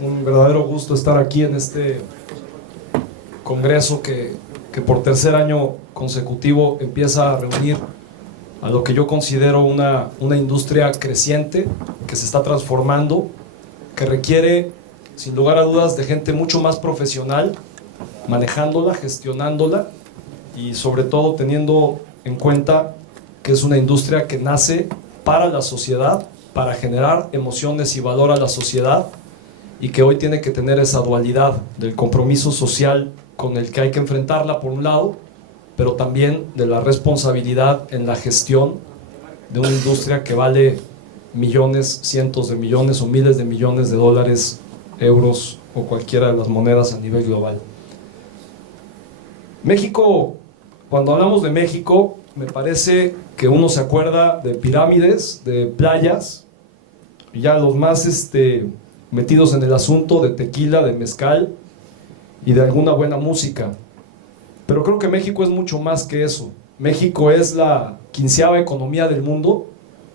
Un verdadero gusto estar aquí en este congreso que por tercer año consecutivo empieza a reunir a lo que yo considero una industria creciente que se está transformando, que requiere, sin lugar a dudas, de gente mucho más profesional, manejándola, gestionándola y sobre todo teniendo en cuenta que es una industria que nace para la sociedad, para generar emociones y valor a la sociedad, y que hoy tiene que tener esa dualidad del compromiso social con el que hay que enfrentarla por un lado, pero también de la responsabilidad en la gestión de una industria que vale millones, cientos de millones o miles de millones de dólares, euros o cualquiera de las monedas a nivel global. México, cuando hablamos de México, me parece que uno se acuerda de pirámides, de playas, y ya los más metidos en el asunto de tequila, de mezcal y de alguna buena música. Pero creo que México es mucho más que eso. México es la 15ª economía del mundo,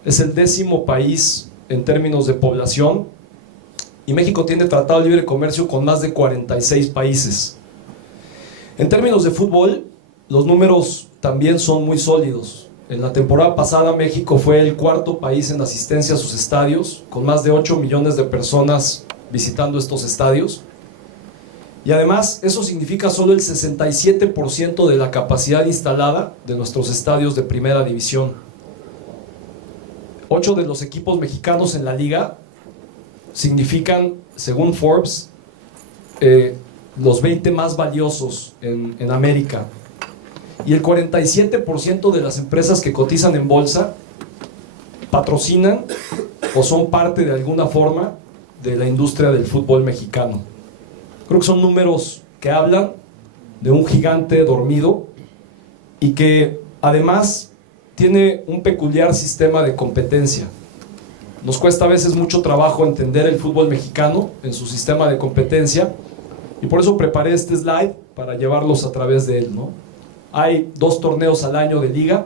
es el 10º país en términos de población, y México tiene tratado de libre comercio con más de 46 países. En términos de fútbol, los números también son muy sólidos. En la temporada pasada México fue el 4º país en asistencia a sus estadios, con más de 8 millones de personas visitando estos estadios. Y además eso significa solo el 67% de la capacidad instalada de nuestros estadios de primera división. 8 de los equipos mexicanos en la liga significan, según Forbes, los 20 más valiosos en América. Y el 47% de las empresas que cotizan en bolsa patrocinan o son parte de alguna forma de la industria del fútbol mexicano. Creo que son números que hablan de un gigante dormido y que además tiene un peculiar sistema de competencia. Nos cuesta a veces mucho trabajo entender el fútbol mexicano en su sistema de competencia, y por eso preparé este slide para llevarlos a través de él, ¿no? Hay 2 torneos al año de liga.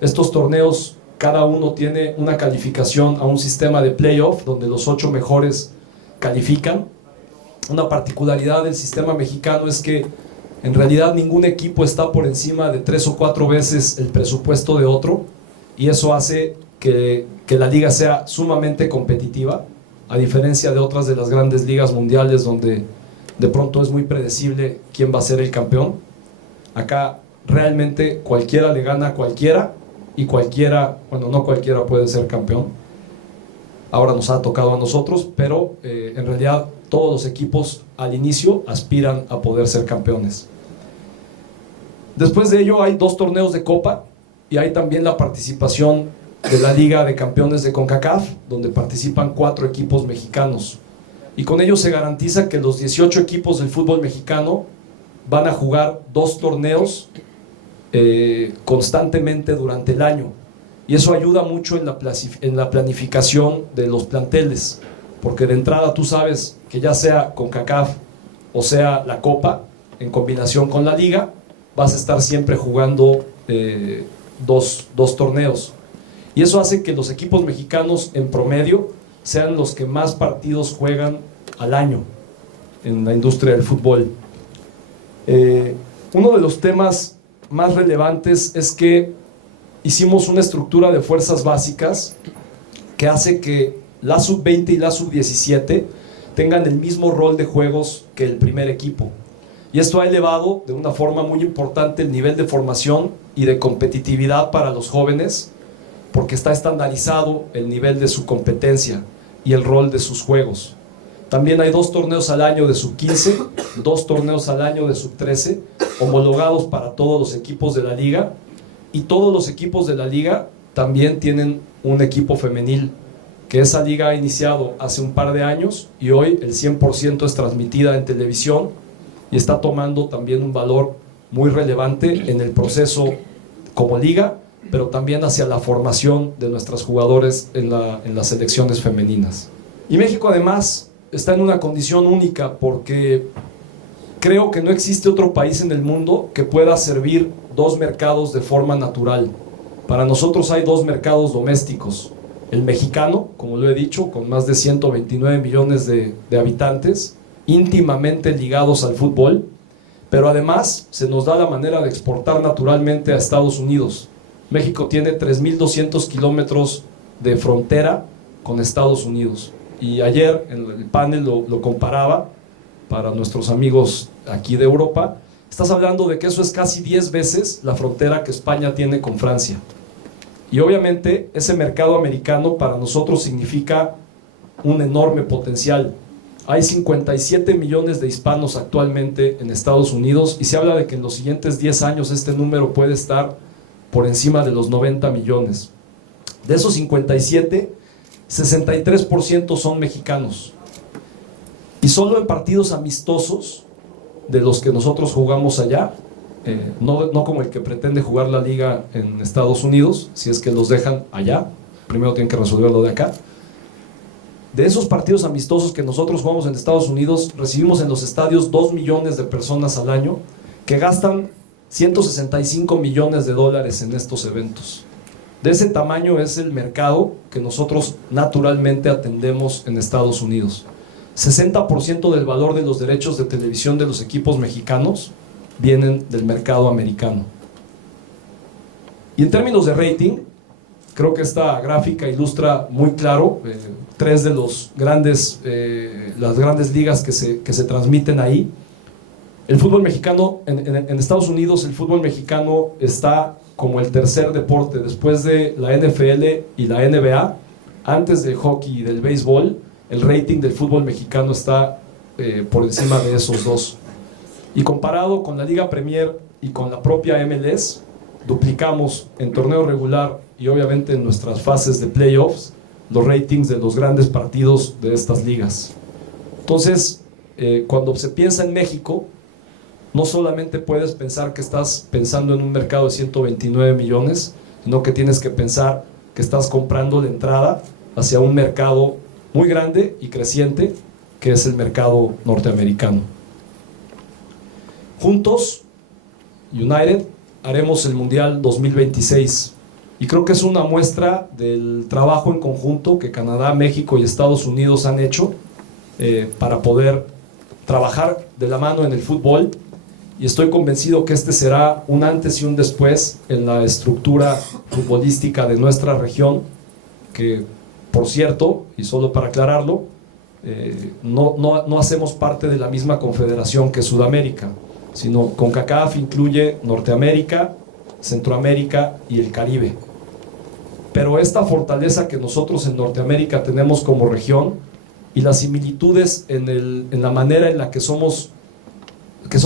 Estos torneos, cada uno tiene una calificación a un sistema de playoff, donde los 8 mejores califican. Una particularidad del sistema mexicano es que en realidad ningún equipo está por encima de 3 o 4 veces el presupuesto de otro, y eso hace que la liga sea sumamente competitiva, a diferencia de otras de las grandes ligas mundiales donde de pronto es muy predecible quién va a ser el campeón. Acá realmente cualquiera le gana a cualquiera, y cualquiera, bueno, no cualquiera puede ser campeón. Ahora nos ha tocado a nosotros, pero en realidad todos los equipos al inicio aspiran a poder ser campeones. Después de ello hay 2 torneos de Copa, y hay también la participación de la Liga de Campeones de CONCACAF, donde participan 4 equipos mexicanos. Y con ello se garantiza que los 18 equipos del fútbol mexicano van a jugar 2 torneos constantemente durante el año. Y eso ayuda mucho en la planificación de los planteles, porque de entrada tú sabes que ya sea CONCACAF o sea la Copa, en combinación con la Liga, vas a estar siempre jugando dos torneos. Y eso hace que los equipos mexicanos en promedio sean los que más partidos juegan al año en la industria del fútbol. Uno de los temas más relevantes es que hicimos una estructura de fuerzas básicas que hace que la sub-20 y la sub-17 tengan el mismo rol de juegos que el primer equipo. Y esto ha elevado de una forma muy importante el nivel de formación y de competitividad para los jóvenes, porque está estandarizado el nivel de su competencia y el rol de sus juegos. También hay 2 torneos al año de sub-15, 2 torneos al año de sub-13, homologados para todos los equipos de la liga, y todos los equipos de la liga también tienen un equipo femenil, que esa liga ha iniciado hace un par de años, y hoy el 100% es transmitida en televisión, y está tomando también un valor muy relevante en el proceso como liga, pero también hacia la formación de nuestros jugadores en las selecciones femeninas. Y México además está en una condición única, porque creo que no existe otro país en el mundo que pueda servir 2 mercados de forma natural. Para nosotros hay 2 mercados domésticos, El mexicano, como lo he dicho, con más de 129 millones de habitantes, íntimamente ligados al fútbol, pero además se nos da la manera de exportar naturalmente a Estados Unidos. México tiene 3.200 kilómetros de frontera con Estados Unidos. Y ayer en el panel lo comparaba para nuestros amigos aquí de Europa. Estás hablando de que eso es casi 10 veces la frontera que España tiene con Francia. Y obviamente ese mercado americano para nosotros significa un enorme potencial. Hay 57 millones de hispanos actualmente en Estados Unidos y se habla de que en los siguientes 10 años este número puede estar por encima de los 90 millones. De esos 57, 63% son mexicanos. Y solo en partidos amistosos de los que nosotros jugamos allá, no como el que pretende jugar la liga en Estados Unidos, si es que los dejan allá, primero tienen que resolverlo de acá. De esos partidos amistosos que nosotros jugamos en Estados Unidos, recibimos en los estadios 2 millones de personas al año que gastan 165 millones de dólares en estos eventos. De ese tamaño es el mercado que nosotros naturalmente atendemos en Estados Unidos. 60% del valor de los derechos de televisión de los equipos mexicanos vienen del mercado americano. Y en términos de rating, creo que esta gráfica ilustra muy claro tres de las grandes ligas que se transmiten ahí. El fútbol mexicano, en Estados Unidos, el fútbol mexicano está como el tercer deporte, después de la NFL y la NBA, antes del hockey y del béisbol. El rating del fútbol mexicano está por encima de esos dos. Y comparado con la Liga Premier y con la propia MLS, duplicamos en torneo regular y obviamente en nuestras fases de playoffs los ratings de los grandes partidos de estas ligas. Entonces, cuando se piensa en México, no solamente puedes pensar que estás pensando en un mercado de 129 millones, sino que tienes que pensar que estás comprando la entrada hacia un mercado muy grande y creciente, que es el mercado norteamericano. Juntos, United, haremos el Mundial 2026 y creo que es una muestra del trabajo en conjunto que Canadá, México y Estados Unidos han hecho para poder trabajar de la mano en el fútbol, y estoy convencido que este será un antes y un después en la estructura futbolística de nuestra región, que, por cierto, y solo para aclararlo, no hacemos parte de la misma confederación que Sudamérica, sino CONCACAF incluye Norteamérica, Centroamérica y el Caribe. Pero esta fortaleza que nosotros en Norteamérica tenemos como región y las similitudes en la manera en la que son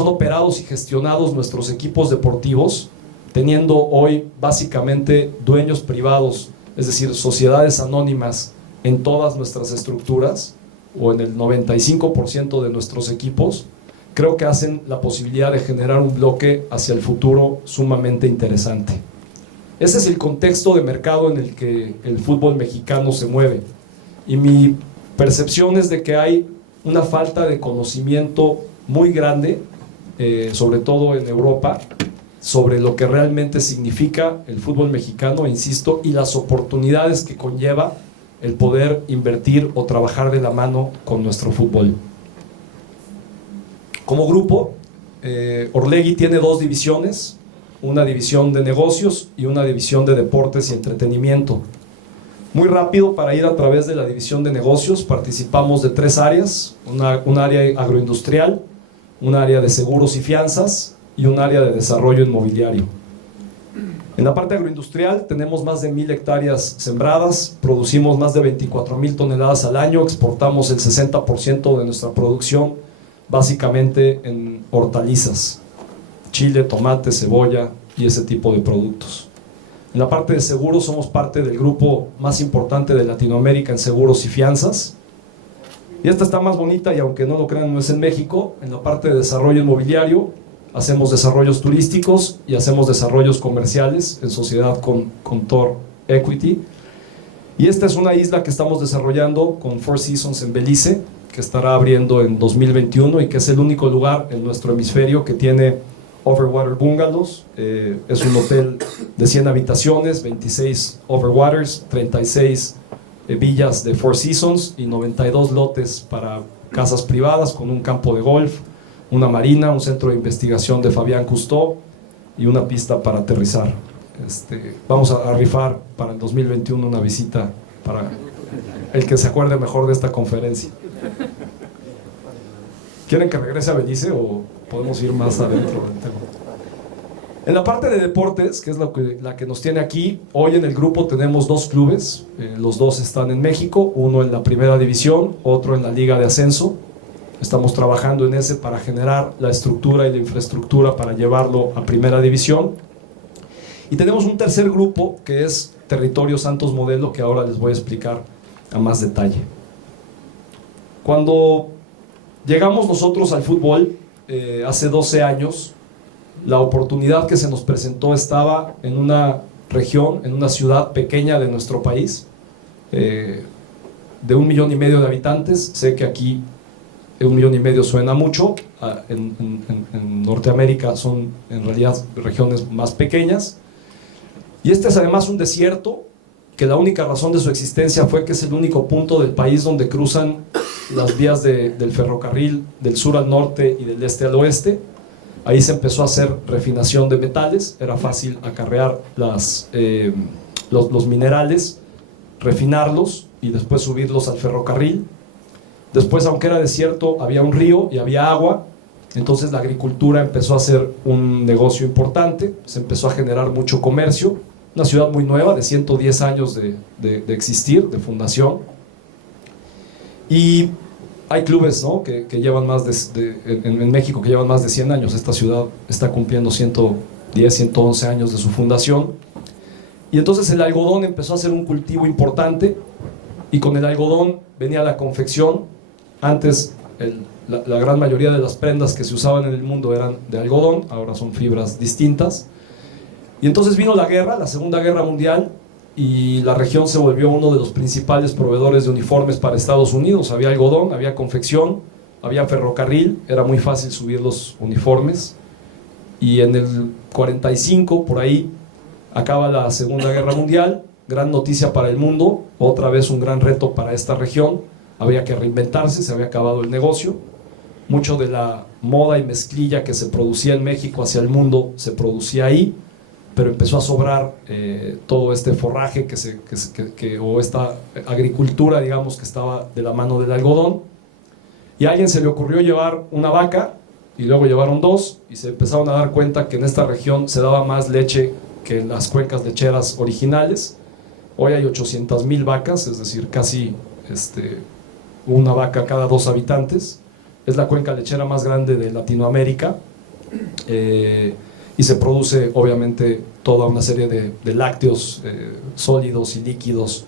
operados y gestionados nuestros equipos deportivos, teniendo hoy básicamente dueños privados, es decir, sociedades anónimas en todas nuestras estructuras, o en el 95% de nuestros equipos, creo que hacen la posibilidad de generar un bloque hacia el futuro sumamente interesante. Ese es el contexto de mercado en el que el fútbol mexicano se mueve. Y mi percepción es de que hay una falta de conocimiento muy grande, sobre todo en Europa, sobre lo que realmente significa el fútbol mexicano, insisto, y las oportunidades que conlleva el poder invertir o trabajar de la mano con nuestro fútbol. Como grupo, Orlegui tiene dos divisiones, una división de negocios y una división de deportes y entretenimiento. Muy rápido, para ir a través de la división de negocios, participamos de tres áreas: un área agroindustrial, un área de seguros y fianzas y un área de desarrollo inmobiliario. En la parte agroindustrial tenemos más de 1,000 hectáreas sembradas, producimos más de 24,000 toneladas al año, exportamos el 60% de nuestra producción, básicamente en hortalizas, chile, tomate, cebolla y ese tipo de productos. En la parte de seguros somos parte del grupo más importante de Latinoamérica en seguros y fianzas. Y esta está más bonita, y aunque no lo crean, no es en México. En la parte de desarrollo inmobiliario hacemos desarrollos turísticos y hacemos desarrollos comerciales en sociedad con Tor Equity. Y esta es una isla que estamos desarrollando con Four Seasons en Belice, que estará abriendo en 2021 y que es el único lugar en nuestro hemisferio que tiene Overwater Bungalows. Es un hotel de 100 habitaciones, 26 Overwaters, 36 villas de Four Seasons y 92 lotes para casas privadas con un campo de golf, una marina, un centro de investigación de Fabián Cousteau y una pista para aterrizar. Vamos a rifar para el 2021 una visita para el que se acuerde mejor de esta conferencia. ¿Quieren que regrese a Belice o podemos ir más adentro del tema? En la parte de deportes, que es la que nos tiene aquí, hoy en el grupo tenemos dos clubes, los dos están en México, uno en la primera división, otro en la liga de ascenso. Estamos trabajando en ese para generar la estructura y la infraestructura para llevarlo a primera división. Y tenemos un tercer grupo que es Territorio Santos Modelo, que ahora les voy a explicar a más detalle. Cuando llegamos nosotros al fútbol, hace 12 años, la oportunidad que se nos presentó estaba en una región, en una ciudad pequeña de nuestro país, de 1,5 millones de habitantes. Sé que aquí 1,5 millones suena mucho, en Norteamérica son en realidad regiones más pequeñas. Y este es además un desierto, que la única razón de su existencia fue que es el único punto del país donde cruzan las vías del ferrocarril del sur al norte y del este al oeste. Ahí se empezó a hacer refinación de metales, era fácil acarrear los minerales, refinarlos y después subirlos al ferrocarril. Después, aunque era desierto, había un río y había agua, entonces la agricultura empezó a ser un negocio importante, se empezó a generar mucho comercio, una ciudad muy nueva, de 110 años de existir, de fundación. Y hay clubes, ¿no?, que llevan más en México que llevan más de 100 años. Esta ciudad está cumpliendo 110, 111 años de su fundación. Y entonces el algodón empezó a ser un cultivo importante, y con el algodón venía la confección. Antes la gran mayoría de las prendas que se usaban en el mundo eran de algodón, ahora son fibras distintas. Y entonces vino la guerra, la Segunda Guerra Mundial, y la región se volvió uno de los principales proveedores de uniformes para Estados Unidos. Había algodón, había confección, había ferrocarril, era muy fácil subir los uniformes. Y en el 45, por ahí, acaba la Segunda Guerra Mundial, gran noticia para el mundo, otra vez un gran reto para esta región. Había que reinventarse, se había acabado el negocio. Mucho de la moda y mezclilla que se producía en México hacia el mundo se producía ahí, pero empezó a sobrar todo este forraje o esta agricultura, digamos, que estaba de la mano del algodón. Y a alguien se le ocurrió llevar una vaca, y luego llevaron dos, y se empezaron a dar cuenta que en esta región se daba más leche que en las cuencas lecheras originales. Hoy hay 800,000 vacas, es decir, casi una vaca cada 2 habitantes. Es la cuenca lechera más grande de Latinoamérica. Y se produce obviamente toda una serie de lácteos sólidos y líquidos,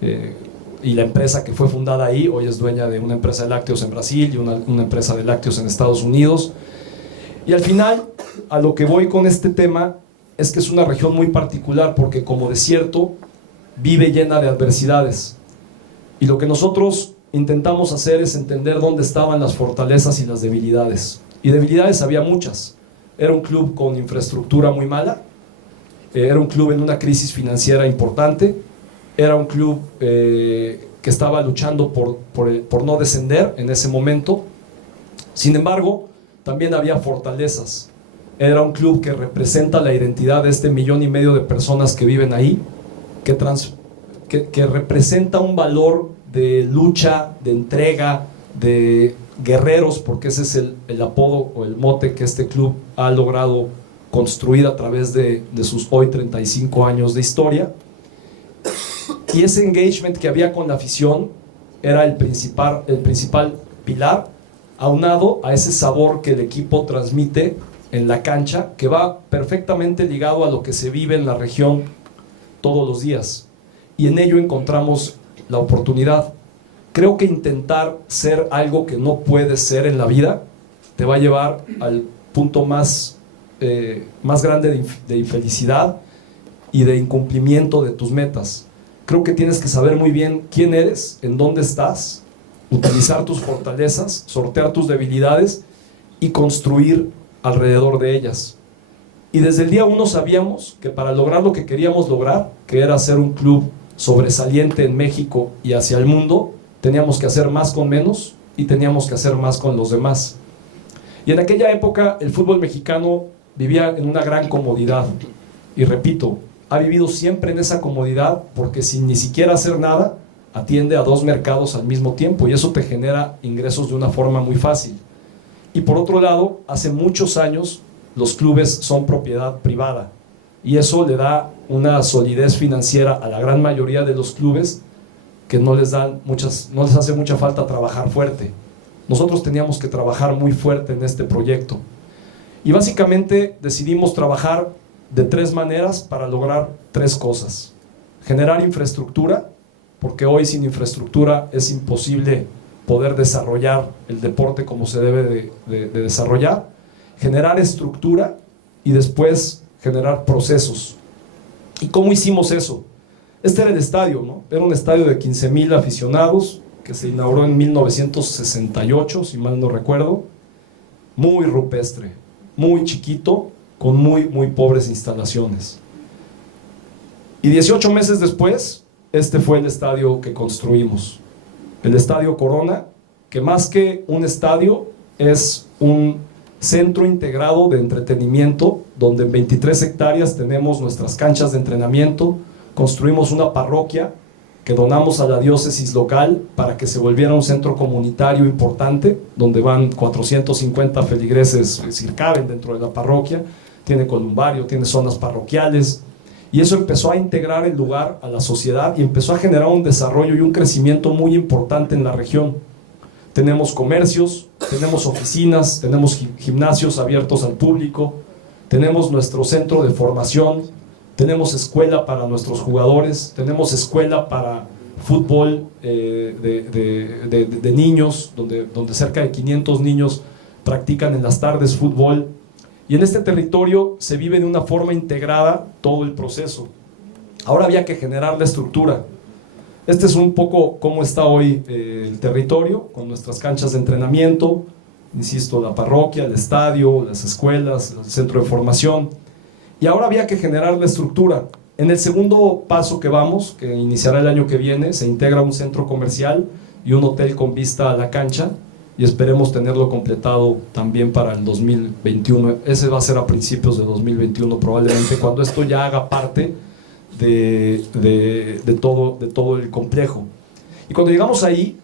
y la empresa que fue fundada ahí hoy es dueña de una empresa de lácteos en Brasil y una empresa de lácteos en Estados Unidos. Y al final, a lo que voy con este tema es que es una región muy particular, porque como desierto vive llena de adversidades, y lo que nosotros intentamos hacer es entender dónde estaban las fortalezas y las debilidades. Y debilidades había muchas. Era un club con infraestructura muy mala, era un club en una crisis financiera importante, era un club que estaba luchando por no descender en ese momento. Sin embargo, también había fortalezas. Era un club que representa la identidad de este 1,5 millones de personas que viven ahí, que representa un valor de lucha, de entrega, de guerreros, porque ese es el apodo o el mote que este club ha logrado construir a través de sus hoy 35 años de historia. Y ese engagement que había con la afición era el principal pilar, aunado a ese sabor que el equipo transmite en la cancha, que va perfectamente ligado a lo que se vive en la región todos los días. Y en ello encontramos la oportunidad. Creo que intentar ser algo que no puedes ser en la vida te va a llevar al punto más grande de infelicidad y de incumplimiento de tus metas. Creo que tienes que saber muy bien quién eres, en dónde estás, utilizar tus fortalezas, sortear tus debilidades y construir alrededor de ellas. Y desde el día 1 sabíamos que para lograr lo que queríamos lograr, que era ser un club sobresaliente en México y hacia el mundo, teníamos que hacer más con menos y teníamos que hacer más con los demás. Y en aquella época el fútbol mexicano vivía en una gran comodidad. Y repito, ha vivido siempre en esa comodidad porque sin ni siquiera hacer nada, atiende a 2 mercados al mismo tiempo y eso te genera ingresos de una forma muy fácil. Y por otro lado, hace muchos años los clubes son propiedad privada y eso le da una solidez financiera a la gran mayoría de los clubes que no les hace mucha falta trabajar fuerte. Nosotros teníamos que trabajar muy fuerte en este proyecto y básicamente decidimos trabajar de 3 maneras para lograr 3 cosas. Generar infraestructura, porque hoy sin infraestructura es imposible poder desarrollar el deporte como se debe de desarrollar. Generar estructura y después generar procesos. ¿Y cómo hicimos eso? Este era el estadio, ¿no? Era un estadio de 15,000 aficionados que se inauguró en 1968, si mal no recuerdo. Muy rupestre, muy chiquito, con muy pobres instalaciones. Y 18 meses después, este fue el estadio que construimos. El Estadio Corona, que más que un estadio, es un centro integrado de entretenimiento, donde en 23 hectáreas tenemos nuestras canchas de entrenamiento, construimos una parroquia que donamos a la diócesis local para que se volviera un centro comunitario importante, donde van 450 feligreses, es decir, caben dentro de la parroquia, tiene columbario, tiene zonas parroquiales, y eso empezó a integrar el lugar a la sociedad y empezó a generar un desarrollo y un crecimiento muy importante en la región. Tenemos comercios, tenemos oficinas, tenemos gimnasios abiertos al público, tenemos nuestro centro de formación, tenemos escuela para nuestros jugadores, tenemos escuela para fútbol de niños, donde cerca de 500 niños practican en las tardes fútbol. Y en este territorio se vive de una forma integrada todo el proceso. Ahora había que generar la estructura. Este es un poco cómo está hoy el territorio, con nuestras canchas de entrenamiento, insisto, la parroquia, el estadio, las escuelas, el centro de formación. Y ahora había que generar la estructura. En el segundo paso que vamos, que iniciará el año que viene, se integra un centro comercial y un hotel con vista a la cancha, y esperemos tenerlo completado también para el 2021. Ese va a ser a principios de 2021 probablemente, cuando esto ya haga parte de todo el complejo. Y cuando llegamos ahí,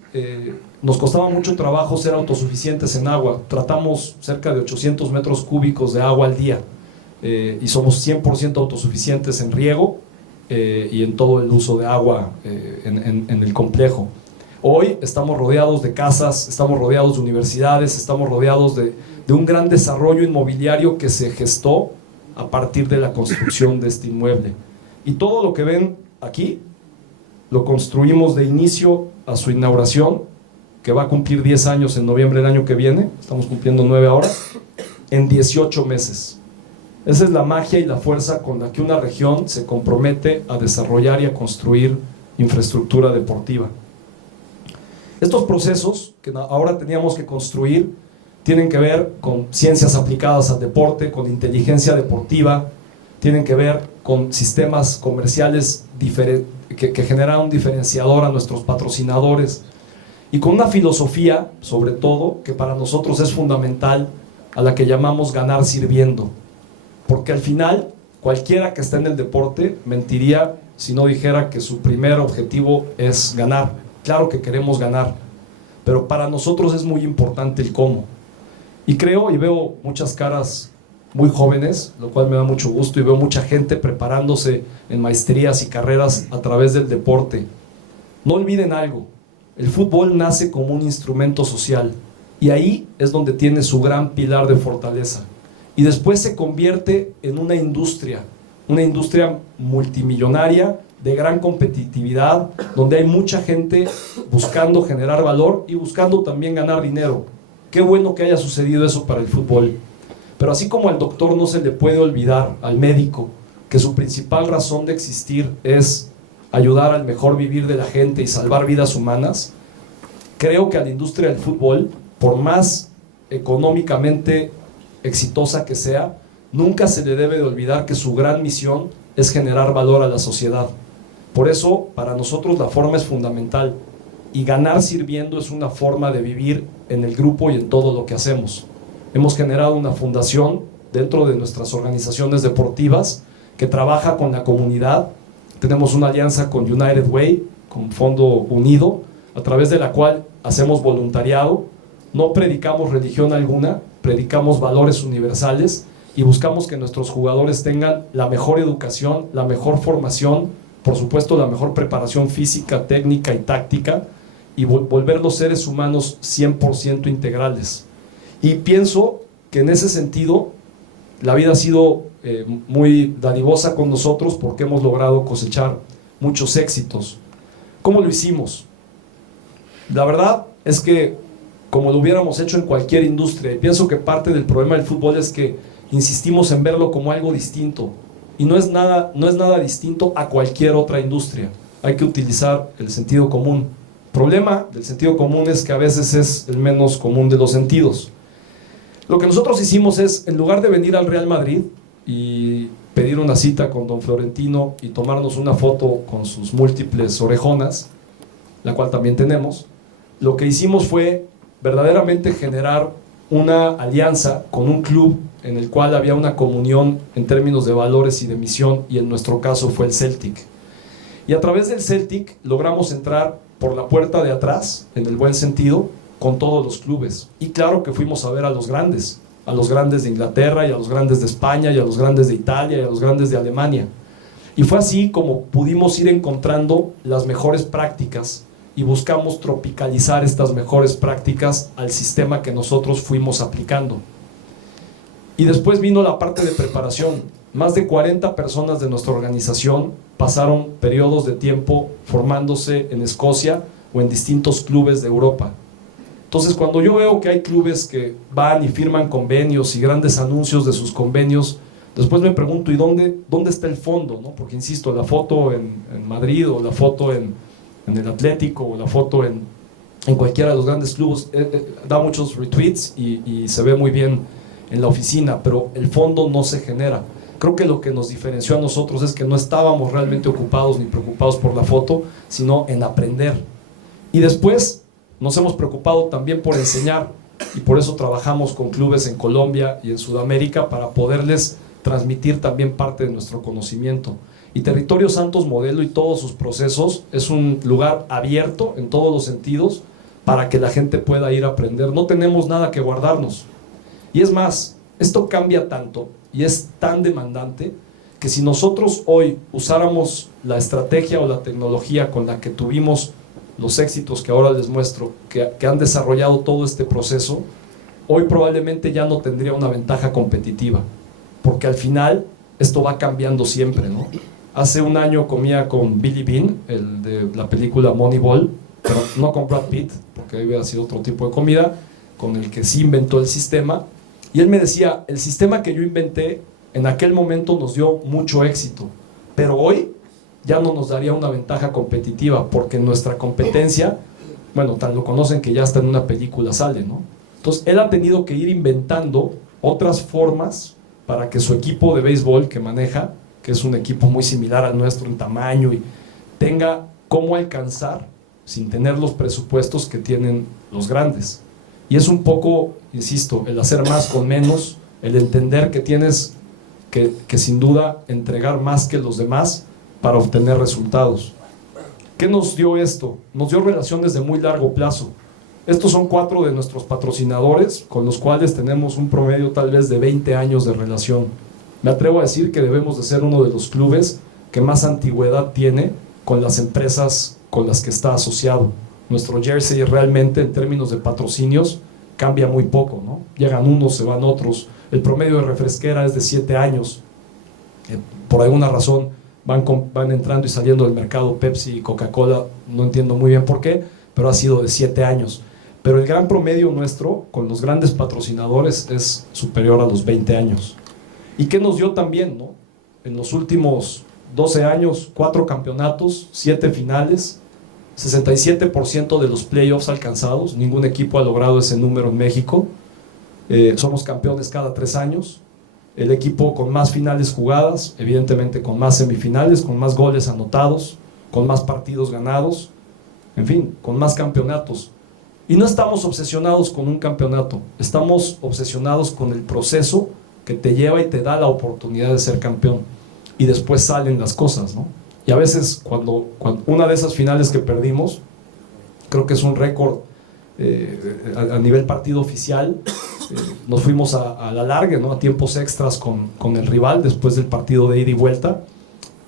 nos costaba mucho trabajo ser autosuficientes en agua. Tratamos cerca de 800 metros cúbicos de agua al día, y somos 100% autosuficientes en riego y en todo el uso de agua en el complejo. Hoy estamos rodeados de casas, estamos rodeados de universidades, estamos rodeados de un gran desarrollo inmobiliario que se gestó a partir de la construcción de este inmueble. Y todo lo que ven aquí lo construimos de inicio a su inauguración, que va a cumplir 10 años en noviembre del año que viene, estamos cumpliendo 9 ahora, en 18 meses. Esa es la magia y la fuerza con la que una región se compromete a desarrollar y a construir infraestructura deportiva. Estos procesos que ahora teníamos que construir tienen que ver con ciencias aplicadas al deporte, con inteligencia deportiva, tienen que ver con sistemas comerciales que generan un diferenciador a nuestros patrocinadores y con una filosofía, sobre todo, que para nosotros es fundamental, a la que llamamos ganar sirviendo. Porque al final, cualquiera que esté en el deporte mentiría si no dijera que su primer objetivo es ganar. Claro que queremos ganar, pero para nosotros es muy importante el cómo. Y creo y veo muchas caras muy jóvenes, lo cual me da mucho gusto, y veo mucha gente preparándose en maestrías y carreras a través del deporte. No olviden algo, el fútbol nace como un instrumento social y ahí es donde tiene su gran pilar de fortaleza. Y después se convierte en una industria multimillonaria, de gran competitividad, donde hay mucha gente buscando generar valor y buscando también ganar dinero. Qué bueno que haya sucedido eso para el fútbol. Pero así como al doctor no se le puede olvidar, al médico, que su principal razón de existir es ayudar al mejor vivir de la gente y salvar vidas humanas, creo que a la industria del fútbol, por más económicamente exitosa que sea, nunca se le debe de olvidar que su gran misión es generar valor a la sociedad. Por eso, para nosotros la forma es fundamental, y ganar sirviendo es una forma de vivir en el grupo y en todo lo que hacemos. Hemos generado una fundación dentro de nuestras organizaciones deportivas que trabaja con la comunidad. Tenemos una alianza con United Way, con Fondo Unido, a través de la cual hacemos voluntariado. No predicamos religión alguna, predicamos valores universales y buscamos que nuestros jugadores tengan la mejor educación, la mejor formación, por supuesto la mejor preparación física, técnica y táctica, y volverlos seres humanos 100% integrales. Y pienso que en ese sentido la vida ha sido muy dadivosa con nosotros, porque hemos logrado cosechar muchos éxitos. ¿Cómo lo hicimos? La verdad es que como lo hubiéramos hecho en cualquier industria, y pienso que parte del problema del fútbol es que insistimos en verlo como algo distinto, y no es nada distinto a cualquier otra industria. Hay que utilizar el sentido común. El problema del sentido común es que a veces es el menos común de los sentidos. Lo que nosotros hicimos es, en lugar de venir al Real Madrid y pedir una cita con don Florentino y tomarnos una foto con sus múltiples orejonas, la cual también tenemos, lo que hicimos fue verdaderamente generar una alianza con un club en el cual había una comunión en términos de valores y de misión, y en nuestro caso fue el Celtic. Y a través del Celtic logramos entrar por la puerta de atrás, en el buen sentido, con todos los clubes. Y claro que fuimos a ver a los grandes de Inglaterra, y a los grandes de España, y a los grandes de Italia, y a los grandes de Alemania. Y fue así como pudimos ir encontrando las mejores prácticas, y buscamos tropicalizar estas mejores prácticas al sistema que nosotros fuimos aplicando. Y después vino la parte de preparación. Más de 40 personas de nuestra organización pasaron periodos de tiempo formándose en Escocia o en distintos clubes de Europa. Entonces, cuando yo veo que hay clubes que van y firman convenios y grandes anuncios de sus convenios, después me pregunto, ¿y dónde está el fondo, ¿no? Porque, insisto, la foto en Madrid, o la foto en el Atlético, o la foto en cualquiera de los grandes clubes, da muchos retweets y se ve muy bien en la oficina, pero el fondo no se genera. Creo que lo que nos diferenció a nosotros es que no estábamos realmente ocupados ni preocupados por la foto, sino en aprender. Y después nos hemos preocupado también por enseñar, y por eso trabajamos con clubes en Colombia y en Sudamérica para poderles transmitir también parte de nuestro conocimiento. Y Territorio Santos Modelo y todos sus procesos es un lugar abierto en todos los sentidos para que la gente pueda ir a aprender. No tenemos nada que guardarnos. Y es más, esto cambia tanto y es tan demandante que si nosotros hoy usáramos la estrategia o la tecnología con la que tuvimos los éxitos que ahora les muestro, que han desarrollado todo este proceso, hoy probablemente ya no tendría una ventaja competitiva, porque al final esto va cambiando siempre, ¿no? Hace un año comía con Billy Bean, el de la película Moneyball, pero no con Brad Pitt, porque ahí hubiera sido otro tipo de comida, con el que sí inventó el sistema. Y él me decía, el sistema que yo inventé en aquel momento nos dio mucho éxito, pero hoy ya no nos daría una ventaja competitiva, porque nuestra competencia, bueno, tan lo conocen que ya hasta en una película sale, ¿no? Entonces él ha tenido que ir inventando otras formas para que su equipo de béisbol que maneja, que es un equipo muy similar al nuestro en tamaño, y tenga cómo alcanzar sin tener los presupuestos que tienen los grandes. Y es un poco, insisto, el hacer más con menos, el entender que tienes que sin duda entregar más que los demás para obtener resultados. ¿Qué nos dio esto? Nos dio relaciones de muy largo plazo. Estos son 4 de nuestros patrocinadores, con los cuales tenemos un promedio tal vez de 20 años de relación. Me atrevo a decir que debemos de ser uno de los clubes que más antigüedad tiene con las empresas con las que está asociado. Nuestro jersey realmente, en términos de patrocinios, cambia muy poco, ¿no? Llegan unos, se van otros. El promedio de refresquera es de 7 años. Por alguna razón van entrando y saliendo del mercado Pepsi y Coca-Cola, no entiendo muy bien por qué, pero ha sido de 7 años. Pero el gran promedio nuestro, con los grandes patrocinadores, es superior a los 20 años. ¿Y qué nos dio también, no? En los últimos 12 años, 4 campeonatos, 7 finales, 67% de los playoffs alcanzados. Ningún equipo ha logrado ese número en México. Somos campeones cada 3 años. El equipo con más finales jugadas, evidentemente con más semifinales, con más goles anotados, con más partidos ganados, en fin, con más campeonatos. Y no estamos obsesionados con un campeonato, estamos obsesionados con el proceso que te lleva y te da la oportunidad de ser campeón. Y después salen las cosas, ¿no? Y a veces cuando una de esas finales que perdimos, creo que es un récord a nivel partido oficial, nos fuimos a la larga, ¿no? A tiempos extras con el rival después del partido de ida y vuelta,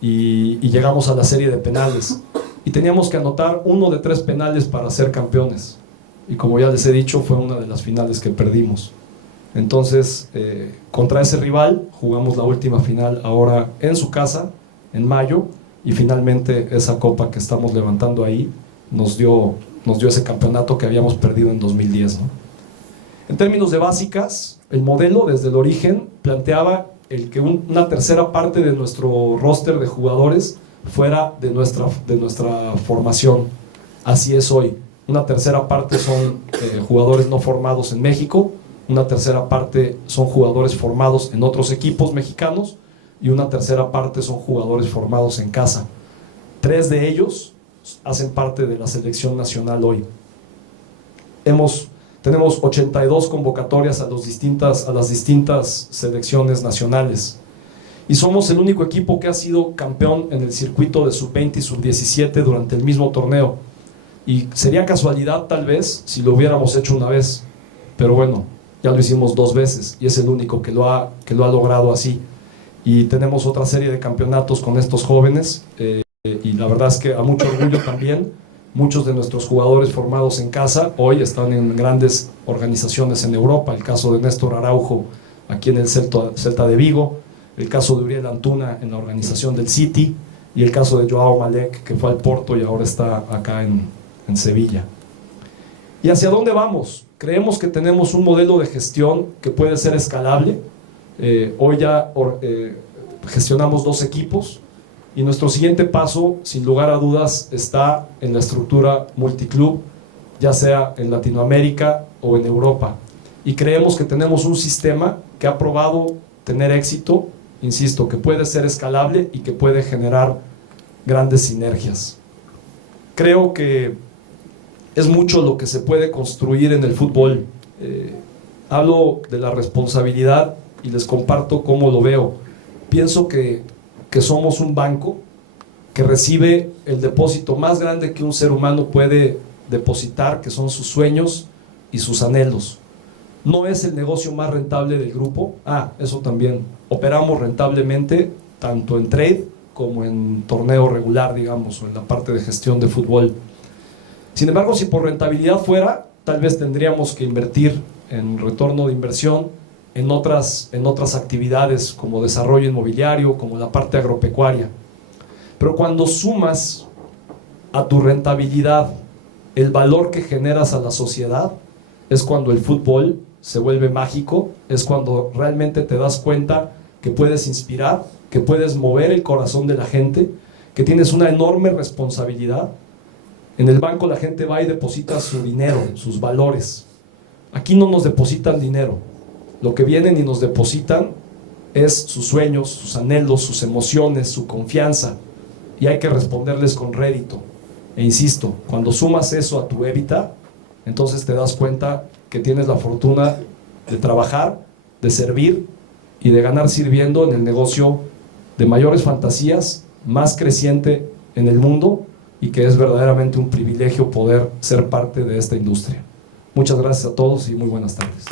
y llegamos a la serie de penales y teníamos que anotar 1 de 3 penales para ser campeones, y como ya les he dicho, fue una de las finales que perdimos. Entonces contra ese rival jugamos la última final ahora en su casa en mayo, y finalmente esa copa que estamos levantando ahí nos dio ese campeonato que habíamos perdido en 2010, ¿no? En términos de básicas, el modelo desde el origen planteaba el que una tercera parte de nuestro roster de jugadores fuera de nuestra formación. Así es hoy. Una tercera parte son jugadores no formados en México, una tercera parte son jugadores formados en otros equipos mexicanos, y una tercera parte son jugadores formados en casa. 3 de ellos hacen parte de la selección nacional hoy. Tenemos 82 convocatorias a las distintas selecciones nacionales, y somos el único equipo que ha sido campeón en el circuito de sub-20 y sub-17 durante el mismo torneo. Y sería casualidad tal vez si lo hubiéramos hecho una vez, pero bueno, ya lo hicimos 2 veces y es el único que lo ha logrado así. Y tenemos otra serie de campeonatos con estos jóvenes, y la verdad es que a mucho orgullo también. Muchos de nuestros jugadores formados en casa hoy están en grandes organizaciones en Europa. El caso de Néstor Araujo aquí en el Celta de Vigo, el caso de Uriel Antuna en la organización del City, y el caso de Joao Malek, que fue al Porto y ahora está acá en Sevilla. ¿Y hacia dónde vamos? Creemos que tenemos un modelo de gestión que puede ser escalable. Hoy ya gestionamos 2 equipos, y nuestro siguiente paso, sin lugar a dudas, está en la estructura multiclub, ya sea en Latinoamérica o en Europa. Y creemos que tenemos un sistema que ha probado tener éxito, insisto, que puede ser escalable y que puede generar grandes sinergias. Creo que es mucho lo que se puede construir en el fútbol. Hablo de la responsabilidad y les comparto cómo lo veo. Pienso que somos un banco que recibe el depósito más grande que un ser humano puede depositar, que son sus sueños y sus anhelos. No es el negocio más rentable del grupo. Eso también. Operamos rentablemente tanto en trade como en torneo regular, digamos, o en la parte de gestión de fútbol. Sin embargo, si por rentabilidad fuera, tal vez tendríamos que invertir en retorno de inversión en otras actividades como desarrollo inmobiliario, como la parte agropecuaria. Pero cuando sumas a tu rentabilidad el valor que generas a la sociedad, es cuando el fútbol se vuelve mágico, es cuando realmente te das cuenta que puedes inspirar, que puedes mover el corazón de la gente, que tienes una enorme responsabilidad. En el banco la gente va y deposita su dinero, sus valores. Aquí no nos depositan dinero. Lo que vienen y nos depositan es sus sueños, sus anhelos, sus emociones, su confianza, y hay que responderles con rédito. E insisto, cuando sumas eso a tu EBITDA, entonces te das cuenta que tienes la fortuna de trabajar, de servir y de ganar sirviendo en el negocio de mayores fantasías, más creciente en el mundo, y que es verdaderamente un privilegio poder ser parte de esta industria. Muchas gracias a todos y muy buenas tardes.